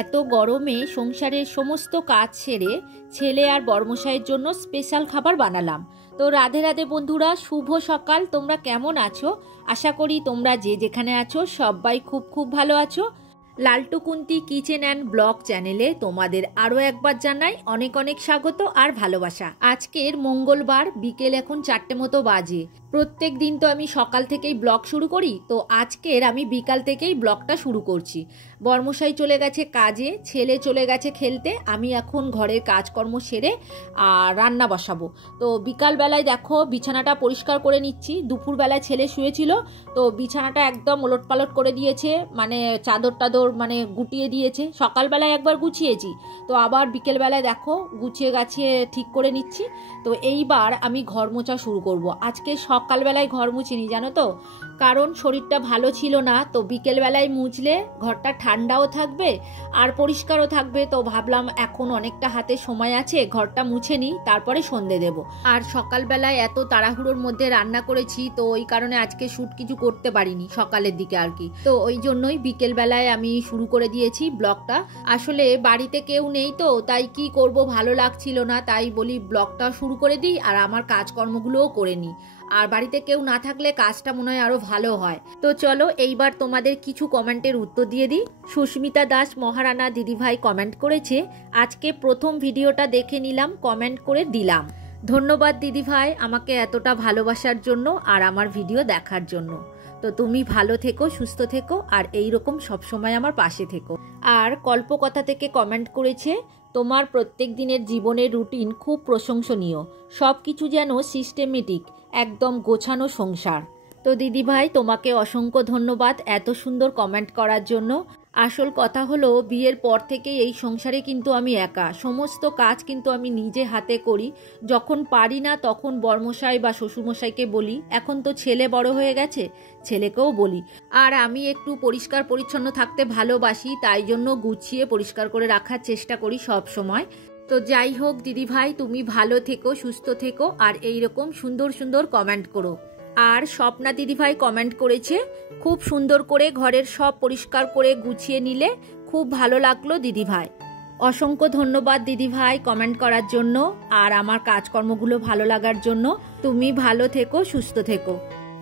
এত গরমে সংসারের সমস্ত কাজ সেরে ছেলে আর বর্মশাইয়ের জন্য স্পেশাল খাবার বানালাম। তো রাধে রাধে বন্ধুরা, শুভ সকাল। তোমরা কেমন আছো? আশা করি তোমরা যে যেখানে আছো সবাই খুব খুব ভালো আছো। লালটু কুন্তি কিচেন অ্যান্ড ব্লগ চ্যানেলে তোমাদের আরও একবার জানাই অনেক অনেক স্বাগত আর ভালোবাসা। আজকের মঙ্গলবার বিকেল এখন 4টে মতো বাজে। প্রত্যেক দিন তো আমি সকাল থেকেই ব্লগ শুরু করি, তো আজকের আমি বিকাল থেকেই ব্লগটা শুরু করছি। বর্মশাই চলে গেছে কাজে, ছেলে চলে গেছে খেলতে, আমি এখন ঘরের কাজকর্ম সেরে আর রান্না বসাবো। তো বিকালবেলায় দেখো বিছানাটা পরিষ্কার করে নিচ্ছি। দুপুরবেলায় ছেলে শুয়েছিল, তো বিছানাটা একদম ওলটপালট করে দিয়েছে, মানে চাদর টাদর মানে গুটিয়ে দিয়েছে। সকালবেলায় একবার গুছিয়েছি, তো আবার বিকেলবেলায় দেখো গুছিয়ে গাছিয়ে ঠিক করে নিচ্ছি। তো এইবার আমি ঘর মোছা শুরু করব। আজকে সকালবেলায় ঘর মুছিনি জানো তো, কারণ শরীরটা ভালো ছিল না। তো বিকেলবেলায় মুছলে ঘরটা ঠান্ডাও থাকবে আর পরিষ্কারও থাকবে। তো ভাবলাম এখন অনেকটা হাতে সময় আছে, ঘরটা মুছে নিই, তারপরে সন্ধে দেব। আর সকালবেলায় এত তাড়াহুড়োর মধ্যে রান্না করেছি, তো ওই কারণে আজকে শ্যুট কিছু করতে পারিনি সকালের দিকে আর কি। তো ওই জন্যই বিকেলবেলায় আমি শুরু করে দিয়েছি ব্লগটা। আসলে বাড়িতে কেউ নেই, তো তাই কি করব ভালো লাগছিল না, তাই বলি ব্লগটা শুরু করে দিই আর আমার কাজকর্মগুলোও করে নিই। আর বাড়িতে কেউ না থাকলে কাজটা মনে হয় আরো ভালো হয়। তো চলো এইবার তোমাদের কিছু কমেন্টের উত্তর দিয়ে দিই। সুস্মিতা দাস মহারানা দিদিভাই কমেন্ট করেছে, আজকে প্রথম ভিডিওটা দেখে নিলাম, কমেন্ট করে দিলাম। ধন্যবাদ দিদিভাই আমাকে এতটা ভালোবাসার জন্য আর আমার ভিডিও দেখার জন্য। তো তুমি ভালো থেকো, সুস্থ থেকো আর এইরকম সবসময় আমার পাশে থেকো। আর কল্পকথা থেকে কমেন্ট করেছে, তোমার প্রত্যেক দিনের জীবনের রুটিন খুব প্রশংসনীয়, সব কিছু যেন সিস্টেমেটিক, একদম গোছানো সংসার। তো দিদিভাই তোমাকে অসংখ্য ধন্যবাদ এত সুন্দর কমেন্ট করার জন্য। আসল কথা হলো বিয়ের পর থেকে এই সংসারে কিন্তু আমি একা, সমস্ত কাজ কিন্তু আমি নিজে হাতে করি। যখন পারি না তখন বর্মশাই বা শ্বশুরমশাইকে বলি, এখন তো ছেলে বড় হয়ে গেছে, ছেলেকেও বলি। আর আমি একটু পরিষ্কার পরিচ্ছন্ন থাকতে ভালোবাসি, তাই জন্য গুছিয়ে পরিষ্কার করে রাখার চেষ্টা করি সব সময়। তো যাই হোক দিদিভাই, তুমি ভালো থেকো, সুস্থ থেকো আর এইরকম সুন্দর সুন্দর কমেন্ট করো। আর স্বপ্না দিদিভাই কমেন্ট করেছে, খুব সুন্দর করে ঘরের সব পরিষ্কার করে গুছিয়ে নিলে, খুব ভালো লাগলো দিদিভাই। অসংখ্য ধন্যবাদ দিদিভাই কমেন্ট করার জন্য আর আমার কাজকর্মগুলো ভালো লাগার জন্য। তুমি ভালো থেকো, সুস্থ থেকো।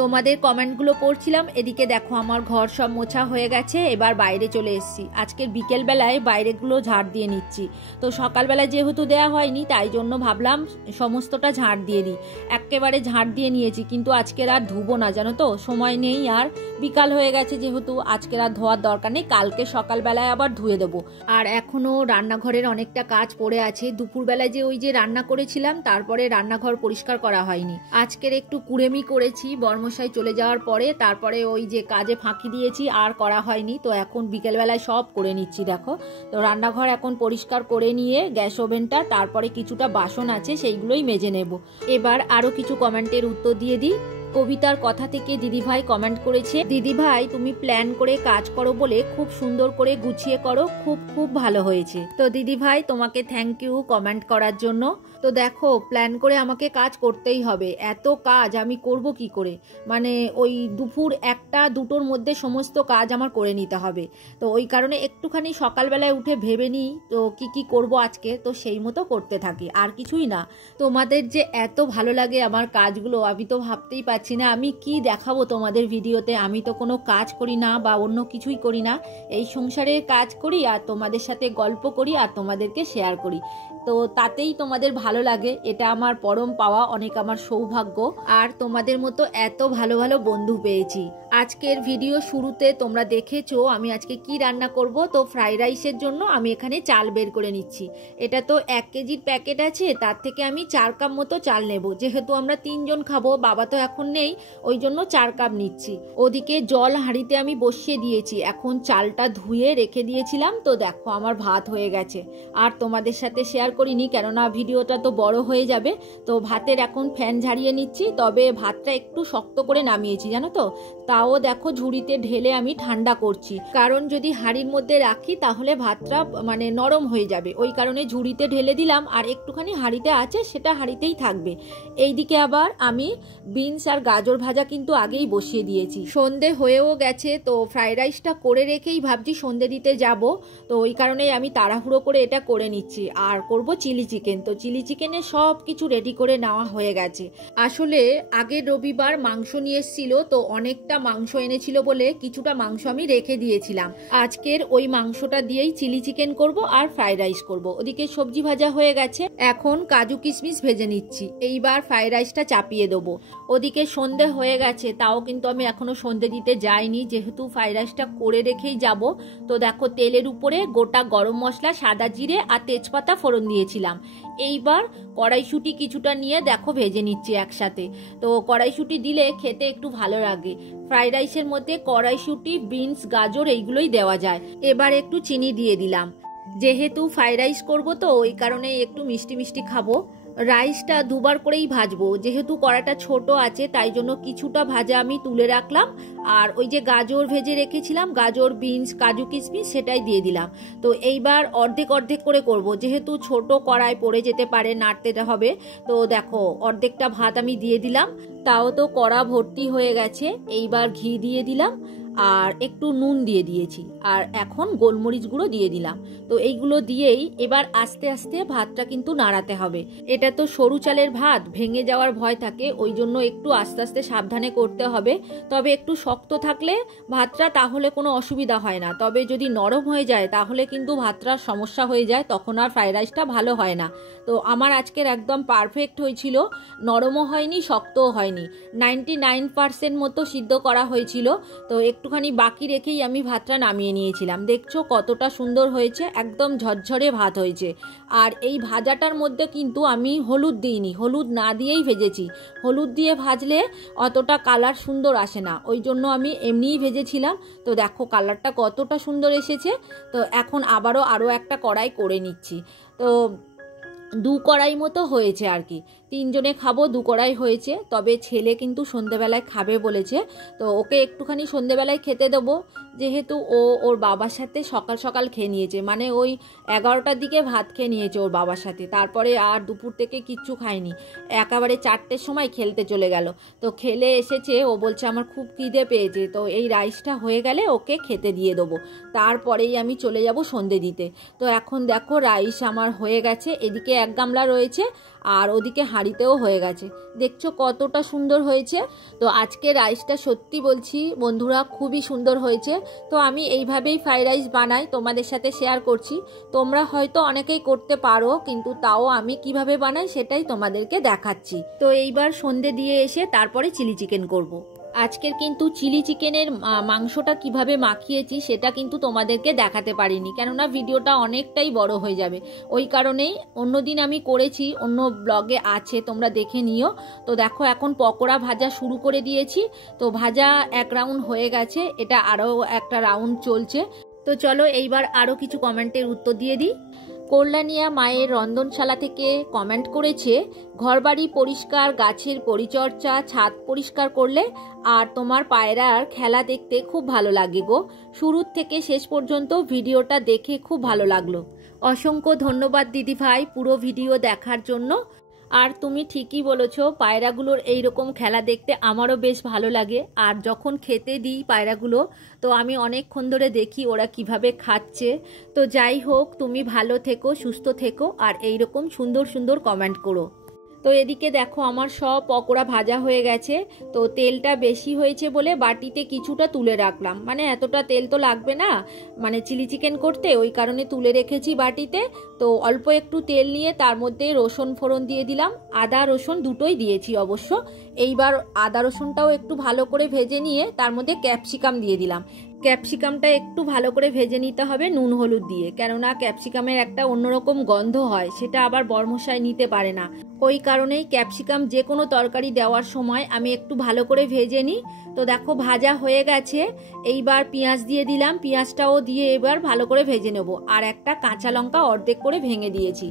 তোমাদের কমেন্টগুলো পড়ছিলাম, এদিকে দেখো আমার ঘর সব মোছা হয়ে গেছে, এবার বাইরে চলে এসেছি। আজকের বিকেলবেলায় বাইরেগুলো ঝাড় দিয়ে নিচ্ছি। তো সকালবেলায় যেহেতু দেয়া হয়নি, তাই জন্য ভাবলাম সমস্তটা ঝাড় দিয়ে দিই। একেবারে ঝাড় দিয়ে নিয়েছি, কিন্তু আজকের আর ধুবো না জানো তো, সময় নেই। আর বিকাল হয়ে গেছে যেহেতু, আজকের আর ধোয়ার দরকার নেই, কালকে সকালবেলায় আবার ধুয়ে দেবো। আর এখনও রান্নাঘরের অনেকটা কাজ পড়ে আছে। দুপুরবেলায় যে ওই যে রান্না করেছিলাম, তারপরে রান্নাঘর পরিষ্কার করা হয়নি। আজকের একটু কুড়েমি করেছি বর্মশাই চলে যাওয়ার পরে, তারপরে ওই যে কাজে ফাঁকি দিয়েছি, আর করা হয়নি। তো এখন বিকেলবেলায় সব করে নিচ্ছি দেখো। তো রান্নাঘর এখন পরিষ্কার করে নিয়ে গ্যাস ওভেনটা, তারপরে কিছুটা বাসন আছে সেইগুলোই মেজে নেব। এবার আরো কিছু কমেন্টের উত্তর দিয়ে দিই। কবিতার কথা থেকে দিদিভাই কমেন্ট করেছে, দিদিভাই তুমি প্ল্যান করে কাজ করো বলে খুব সুন্দর করে গুছিয়ে করো, খুব খুব ভালো হয়েছে। তো দিদিভাই তোমাকে থ্যাংক ইউ কমেন্ট করার জন্য। তো দেখো প্ল্যান করে আমাকে কাজ করতেই হবে, এত কাজ আমি করব কি করে, মানে ওই দুপুর 1টা 2টোর মধ্যে সমস্ত কাজ আমার করে নিতে হবে। তো ওই কারণে একটুখানি সকালবেলায় উঠে ভেবে নিই তো কি কি করব আজকে, তো সেই মতো করতে থাকি, আর কিছুই না। তোমাদের যে এত ভালো লাগে আমার কাজগুলো, আমি তো ভাবতেই পারছি না আমি কি দেখাবো তোমাদের ভিডিওতে। আমি তো কোনো কাজ করি না বা অন্য কিছুই করি না, এই সংসারের কাজ করি আর তোমাদের সাথে গল্প করি আর তোমাদেরকে শেয়ার করি। তো তাতেই তোমাদের ভালো লাগে, এটা আমার পরম পাওয়া, অনেক আমার সৌভাগ্য। আর তোমাদের মতো এত ভালো ভালো বন্ধু পেয়েছি। আজকের ভিডিও শুরুতে তোমরা দেখেছো আমি আজকে কি রান্না করব। তো ফ্রাইড রাইসের জন্য আমি এখানে চাল বের করে নিচ্ছি। এটা তো 1 কেজির প্যাকেট আছে, তার থেকে আমি 4 কাপ মতো চাল নেব, যেহেতু আমরা 3 জন খাবো, বাবা তো এখন নেই, ওই জন্য 4 কাপ নিচ্ছি। ওদিকে জল হাঁড়িতে আমি বসিয়ে দিয়েছি, এখন চালটা ধুয়ে রেখে দিয়েছিলাম। তো দেখো আমার ভাত হয়ে গেছে, আর তোমাদের সাথে শেয়ার শেয়ার করিনি, কেননা ভিডিওটা তো বড় হয়ে যাবে। তো ভাতের এখন ফ্যান ঝাড়িয়ে নিচ্ছি, তবে ভাতটা একটু শক্ত করে নামিয়েছি জানো তো, তাও দেখো ঝুড়িতে ঢেলে আমি ঠান্ডা করছি, কারণ যদি হাঁড়ির মধ্যে রাখি তাহলে ভাতটা মানে নরম হয়ে যাবে, ওই কারণে ঝুড়িতে ঢেলে দিলাম। আর একটুখানি হাঁড়িতে আছে, সেটা হাঁড়িতেই থাকবে। এইদিকে আবার আমি বিনস আর গাজর ভাজা কিন্তু আগেই বসিয়ে দিয়েছি, সন্ধে হয়েও গেছে। তো ফ্রাইড রাইসটা করে রেখেই ভাবছি সন্ধে দিতে যাব, তো ওই কারণেই আমি তাড়াহুড়ো করে এটা করে নিচ্ছি। আর করব চিলি চিকেন, তো চিলি চিকেনে সব কিছু রেডি করে নেওয়া হয়ে গেছে। আসলে আগের রবিবার মাংস নিয়ে এসেছিল, তো অনেকটা মাংস এনেছিল বলে কিছুটা মাংস আমি রেখে দিয়েছিলাম। আজকের ওই মাংসটা দিয়েই চিলি চিকেন করব আর ফ্রাইড রাইস করব। ওদিকে সবজি ভাজা হয়ে গেছে, এখন কাজু কিশমিশ ভেজে নিচ্ছি। এইবার ফ্রাইড রাইসটা চাপিয়ে দেবো। ওদিকে সন্ধে হয়ে গেছে, তাও কিন্তু আমি এখনো সন্ধে দিতে যাইনি, যেহেতু ফ্রাইড রাইসটা করে রেখেই যাব। তো দেখো তেলের উপরে গোটা গরম মশলা, সাদা জিরে আর তেজপাতা ফোড়ন দিয়েছিলাম। এইবার কড়াইশুঁটি কিছুটা নিয়ে দেখো ভেজে নিচ্ছি একসাথে। তো কড়াইশুঁটি দিলে খেতে একটু ভালো লাগে। ফ্রাইড রাইসের মধ্যে কড়াইশুঁটি, বিনস, গাজর এইগুলোই দেওয়া যায়। এবার একটু চিনি দিয়ে দিলাম, যেহেতু ফ্রাইড রাইস করবো তো ওই কারণে একটু মিষ্টি মিষ্টি খাবো। রাইসটা দুবার করেই ভাজবো, যেহেতু কড়াটা ছোট আছে তাই জন্য কিছুটা ভাজা আমি তুলে রাখলাম। আর ওই যে গাজর ভেজে রেখেছিলাম, গাজর, বিনস, কাজু কিশমিশ, সেটাই দিয়ে দিলাম। তো এইবার অর্ধেক অর্ধেক করে করব, যেহেতু ছোট কড়াই পড়ে যেতে পারে, নাড়তে হবে। তো দেখো অর্ধেকটা ভাত আমি দিয়ে দিলাম, তাও তো কড়া ভর্তি হয়ে গেছে। এইবার ঘি দিয়ে দিলাম আর একটু নুন দিয়ে দিয়েছি, আর এখন গোলমরিচ গুঁড়ো দিয়ে দিলাম। তো এইগুলো দিয়েই এবার আস্তে আস্তে ভাতটা কিন্তু নাড়াতে হবে। এটা তো সরু চালের ভাত, ভেঙে যাওয়ার ভয় থাকে, ওই জন্য একটু আস্তে আস্তে সাবধানে করতে হবে। তবে একটু শক্ত থাকলে ভাতটা তাহলে কোনো অসুবিধা হয় না, তবে যদি নরম হয়ে যায় তাহলে কিন্তু ভাতটার সমস্যা হয়ে যায়, তখন আর ফ্রাইড রাইসটা ভালো হয় না। তো আমার আজকের একদম পারফেক্ট হয়েছিল, নরমও হয়নি, শক্তও হয়নি, 99% মতো সিদ্ধ করা হয়েছিল। তো একটুখানি বাকি রেখেই আমি ভাতটা নামিয়ে নিয়েছিলাম। দেখছো কতটা সুন্দর হয়েছে, একদম ঝরঝরে ভাত হয়েছে। আর এই ভাজাটার মধ্যে কিন্তু আমি হলুদ দিইনি, হলুদ না দিয়েই ভেজেছি। হলুদ দিয়ে ভাজলে অতটা কালার সুন্দর আসে না, ওই জন্য আমি এমনিই ভেজেছিলাম। তো দেখো কালারটা কতটা সুন্দর এসেছে। তো এখন আরও একটা কড়াই করে নিচ্ছি। তো 2 কড়াই মতো হয়েছে আর কি, 3 জনে খাবো, 2 কড়াই হয়েছে। তবে ছেলে কিন্তু সন্ধেবেলায় খাবে বলেছে, তো ওকে একটুখানি সন্ধেবেলায় খেতে দেবো, যেহেতু ওর বাবার সাথে সকাল সকাল খেয়ে নিয়েছে, মানে ওই 11টার দিকে ভাত খেয়ে নিয়েছে ওর বাবার সাথে, তারপরে আর দুপুর থেকে কিচ্ছু খায়নি, একেবারে 4টের সময় খেলতে চলে গেল। তো খেলে এসেছে, ও বলছে আমার খুব খিদে পেয়েছে। তো এই রাইসটা হয়ে গেলে ওকে খেতে দিয়ে দেবো, তারপরেই আমি চলে যাব সন্ধে দিতে। তো এখন দেখো রাইস আমার হয়ে গেছে, এদিকে 1 গামলা রয়েছে আর ওদিকে হাঁড়িতেও হয়ে গেছে। দেখছো কতটা সুন্দর হয়েছে। তো আজকে রাইসটা সত্যি বলছি বন্ধুরা খুবই সুন্দর হয়েছে। তো আমি এইভাবেই ফ্রাইড রাইস বানাই, তোমাদের সাথে শেয়ার করছি। তোমরা হয়তো অনেকেই করতে পারো, কিন্তু তাও আমি কিভাবে বানাই সেটাই তোমাদেরকে দেখাচ্ছি। তো এইবার সন্ধে দিয়ে এসে তারপরে চিলি চিকেন করব। আজকের কিন্তু চিলি চিকেনের মাংসটা কিভাবে মাখিয়েছি সেটা কিন্তু তোমাদেরকে দেখাতে পারিনি, কেননা ভিডিওটা অনেকটাই বড় হয়ে যাবে। ওই কারণেই অন্যদিন আমি করেছি, অন্য ব্লগে আছে, তোমরা দেখে নিও। তো দেখো এখন পকোড়া ভাজা শুরু করে দিয়েছি। তো ভাজা 1 রাউন্ড হয়ে গেছে, এটা আরও একটা রাউন্ড চলছে। তো চলো এইবার আরও কিছু কমেন্টের উত্তর দিয়ে দিই। কল্যাণিয়া মায়ের রন্ধনশালা থেকে কমেন্ট করেছে, ঘরবাড়ি পরিষ্কার, গাছের পরিচর্যা, ছাদ পরিষ্কার করলে আর তোমার পায়রার খেলা দেখতে খুব ভালো লাগে গো। শুরু থেকে শেষ পর্যন্ত ভিডিওটা দেখে খুব ভালো লাগলো। অসংখ্য ধন্যবাদ দিদি ভাই পুরো ভিডিও দেখার জন্য। আর তুমি ঠিকই বলেছো, পায়রাগুলোর এইরকম খেলা দেখতে আমারও বেশ ভালো লাগে। আর যখন খেতে দিই পায়রাগুলো, তো আমি অনেকক্ষণ ধরে দেখি ওরা কিভাবে খাচ্ছে। তো যাই হোক, তুমি ভালো থেকো, সুস্থ থেকো, আর এইরকম সুন্দর সুন্দর কমেন্ট করো। তো এদিকে দেখো আমার সব পকোড়া ভাজা হয়ে গেছে। তো তেলটা বেশি হয়েছে বলে বাটিতে কিছুটা তুলে রাখলাম, মানে এতটা তেল তো লাগবে না মানে চিলি চিকেন করতে, ওই কারণে তুলে রেখেছি বাটিতে। তো অল্প একটু তেল নিয়ে তার মধ্যে রসুন ফোড়ন দিয়ে দিলাম, আদা রসুন দুটোই দিয়েছি অবশ্য। এইবার আদা রসুনটাও একটু ভালো করে ভেজে নিয়ে তার মধ্যে ক্যাপসিকাম দিয়ে দিলাম। ক্যাপসিকামটা একটু ভালো করে ভেজে নিতে হবে নুন হলুদ দিয়ে, কেননা ক্যাপসিকামের একটা অন্যরকম গন্ধ হয়, সেটা আবার বরমশাই নিতে পারে না। ওই কারণেই ক্যাপসিকাম যে কোনো তরকারি দেওয়ার সময় আমি একটু ভালো করে ভেজে নিই। তো দেখো ভাজা হয়ে গেছে, এইবার পেঁয়াজ দিয়ে দিলাম, পেঁয়াজটাও দিয়ে এবার ভালো করে ভেজে নেব। আর একটা কাঁচা লঙ্কা অর্ধেক করে ভেঙে দিয়েছি।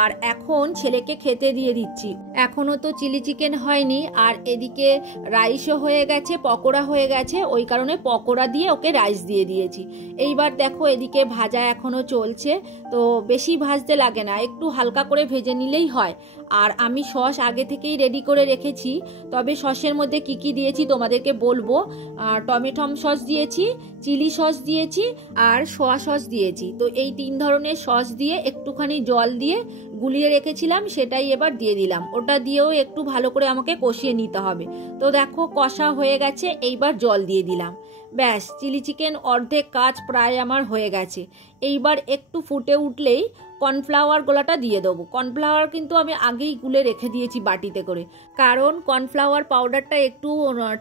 আর এখন ছেলেকে খেতে দিয়ে দিচ্ছি। এখনও তো চিলি চিকেন হয়নি, আর এদিকে রাইসও হয়ে গেছে, পকোড়া হয়ে গেছে, ওই কারণে পকোড়া দিয়ে ওকে রাইস দিয়ে দিয়েছি। এইবার দেখো এদিকে ভাজা এখনও চলছে, তো বেশি ভাজতে লাগে না, একটু হালকা করে ভেজে নিলেই হয়। আর আমি সস আগে থেকেই রেডি করে রেখেছি, তবে সসের মধ্যে কি কি দিয়েছি তোমাদেরকে বলবো। টমেটো সস দিয়েছি, চিলি সস দিয়েছি, আর সোয়া সস দিয়েছি। তো এই 3 ধরনের সস দিয়ে একটুখানি জল দিয়ে গুলিয়ে রেখেছিলাম, সেটাই এবার দিয়ে দিলাম। ওটা দিয়েও একটু ভালো করে আমাকে কষিয়ে নিতে হবে। তো দেখো কষা হয়ে গেছে, এইবার জল দিয়ে দিলাম। ব্যাস, চিলি চিকেন অর্ধেক কাজ প্রায় আমার হয়ে গেছে। এইবার একটু ফুটে উঠলেই কর্নফ্লাওয়ার গোলাটা দিয়ে দেবো। কর্নফ্লাওয়ার কিন্তু আমি আগেই গুলে রেখে দিয়েছি বাটিতে করে, কারণ কর্নফ্লাওয়ার পাউডারটা একটু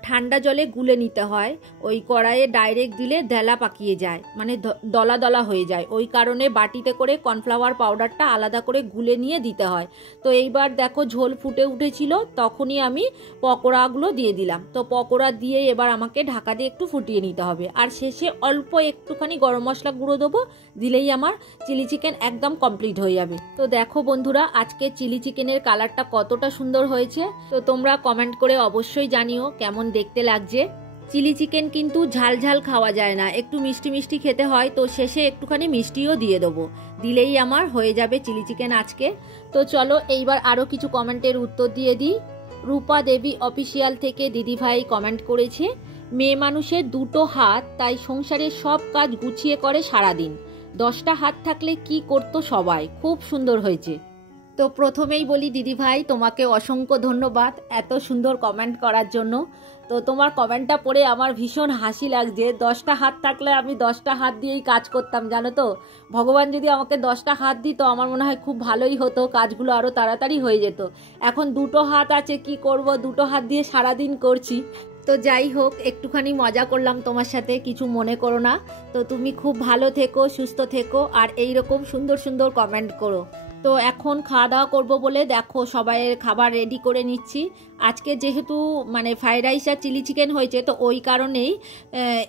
ঠান্ডা জলে গুলে নিতে হয়। ওই কড়াইয়ে ডাইরেক্ট দিলে দেলা পাকিয়ে যায়, মানে দলা দলা হয়ে যায়। ওই কারণে বাটিতে করে কর্নফ্লাওয়ার পাউডারটা আলাদা করে গুলে নিয়ে দিতে হয়। তো এইবার দেখো ঝোল ফুটে উঠেছিল, তখনই আমি পকোড়াগুলো দিয়ে দিলাম। তো পকোড়া দিয়ে এবার আমাকে ঢাকা দিয়ে একটু ফুটিয়ে নিতে হবে। আর শেষে অল্প একটুখানি গরম মশলা গুঁড়ো দেবো, দিলেই আমার চিলি চিকেন একদম কমপ্লিট হয়ে যাবে। তো দেখো বন্ধুরা, আজকে চিলি চিকেনের কালারটা কতটা সুন্দর হয়েছে। তো তোমরা কমেন্ট করে অবশ্যই জানিও কেমন দেখতে লাগছে। চিলি চিকেন কিন্তু ঝাল ঝাল খাওয়া যায় না, একটু মিষ্টি মিষ্টি খেতে হয়। তো শেষে একটুখানি মিষ্টিও দিয়ে দেবো, দিলেই আমার হয়ে যাবে চিলি চিকেন আজকে। তো চলো এইবার আরও কিছু কমেন্টের উত্তর দিয়ে দিই। রূপা দেবী অফিসিয়াল থেকে দিদিভাই কমেন্ট করেছে, মেয়ে মানুষের 2টো হাত, তাই সংসারের সব কাজ গুছিয়ে করে সারাদিন। 10টা হাত থাকলে কি করতো সবাই। খুব সুন্দর হয়েছে। তো প্রথমেই বলি দিদিভাই, তোমাকে অসংখ্য ধন্যবাদ এত সুন্দর কমেন্ট করার জন্য। তো তোমার কমেন্টটা পড়ে আমার ভীষণ হাসি লাগছে। 10টা হাত থাকলে আমি 10টা হাত দিয়েই কাজ করতাম, জানো তো। ভগবান যদি আমাকে 10টা হাত দিত, আমার মনে হয় খুব ভালোই হতো, কাজগুলো আরও তাড়াতাড়ি হয়ে যেত। এখন 2টো হাত আছে, কি করব, 2টো হাত দিয়ে সারাদিন করছি। তো যাই হোক, একটুখানি মজা করলাম তোমার সাথে, কিছু মনে করো না। তো তুমি খুব ভালো থেকো, সুস্থ থেকো, আর এইরকম সুন্দর সুন্দর কমেন্ট করো। তো এখন খাওয়া দাওয়া করবো বলে দেখো সবাইয়ের খাবার রেডি করে নিচ্ছি। আজকে যেহেতু মানে ফ্রাইড রাইস আর চিলি চিকেন হয়েছে, তো ওই কারণেই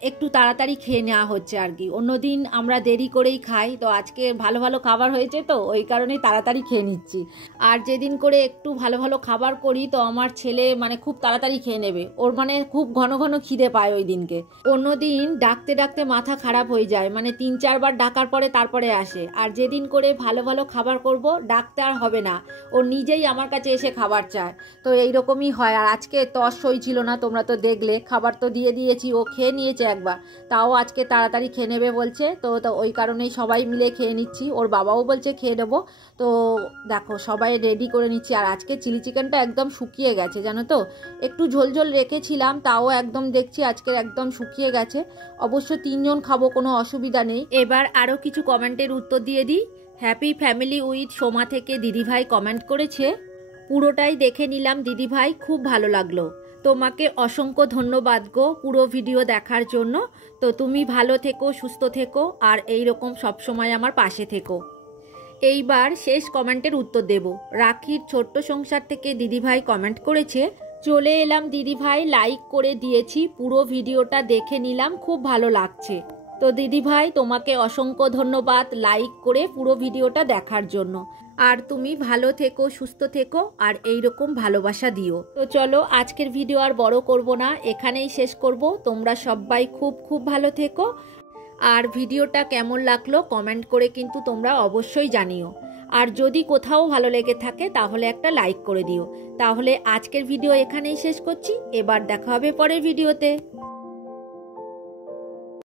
একটু তাড়াতাড়ি খেয়ে নেওয়া হচ্ছে আর কি। অন্যদিন আমরা দেরি করেই খাই, তো আজকে ভালো ভালো খাবার হয়েছে, তো ওই কারণেই তাড়াতাড়ি খেয়ে নিচ্ছি। আর যেদিন করে একটু ভালো ভালো খাবার করি, তো আমার ছেলে মানে খুব তাড়াতাড়ি খেয়ে নেবে, ওর মানে খুব ঘন ঘন খিদে পায় ওই দিনকে। অন্যদিন ডাকতে ডাকতে মাথা খারাপ হয়ে যায়, মানে 3-4 বার ডাকার পরে তারপরে আসে। আর যেদিন করে ভালো ভালো খাবার করব, ডাকতে আর হবে না, ও নিজেই আমার কাছে এসে খাবার চায়। তো এইরকমই হয়। আর আজকে তস হয়েছিল না, তোমরা তো দেখলে, খাবার তো দিয়ে দিয়েছি, ও খেয়ে নিয়েছে একবার, তাও আজকে তাড়াতাড়ি খেয়ে নেবে বলছে। তো ওই কারণেই সবাই মিলে খেয়ে নিচ্ছি, ওর বাবাও বলছে খেয়ে নেবো। তো দেখো সবাই রেডি করে নিচ্ছি। আর আজকে চিলি চিকেনটা একদম শুকিয়ে গেছে, জানো তো। একটু ঝোল ঝোল রেখেছিলাম, তাও একদম দেখছি আজকের একদম শুকিয়ে গেছে। অবশ্য 3 জন খাবো, কোনো অসুবিধা নেই। এবার আরও কিছু কমেন্টের উত্তর দিয়ে দিই। হ্যাপি ফ্যামিলি উইথ সোমা থেকে দিদিভাই কমেন্ট করেছে, পুরোটাই দেখে নিলাম দিদিভাই, খুব ভালো লাগলো। তোমাকে অসংখ্য ধন্যবাদ গো পুরো ভিডিও দেখার জন্য। তো তুমি ভালো থেকো, সুস্থ থেকো, আর এইরকম সবসময় আমার পাশে থেকো। এইবার শেষ কমেন্টের উত্তর দেব। রাখির ছোট্ট সংসার থেকে দিদিভাই কমেন্ট করেছে, চলে এলাম দিদিভাই, লাইক করে দিয়েছি, পুরো ভিডিওটা দেখে নিলাম, খুব ভালো লাগছে। তো দিদিভাই তোমাকে অসংখ্য ধন্যবাদ লাইক করে পুরো ভিডিওটা দেখার জন্য। আর তুমি ভালো থেকো, সুস্থ থেকো, আর এইরকম ভালোবাসা দিও। তো চলো আজকের ভিডিও আর বড় করব না, এখানেই শেষ করব। তোমরা সবাই খুব খুব ভালো থেকো। আর ভিডিওটা কেমন লাগলো কমেন্ট করে কিন্তু তোমরা অবশ্যই জানিও। আর যদি কোথাও ভালো লেগে থাকে তাহলে একটা লাইক করে দিও। তাহলে আজকের ভিডিও এখানেই শেষ করছি, এবার দেখা হবে পরের ভিডিওতে।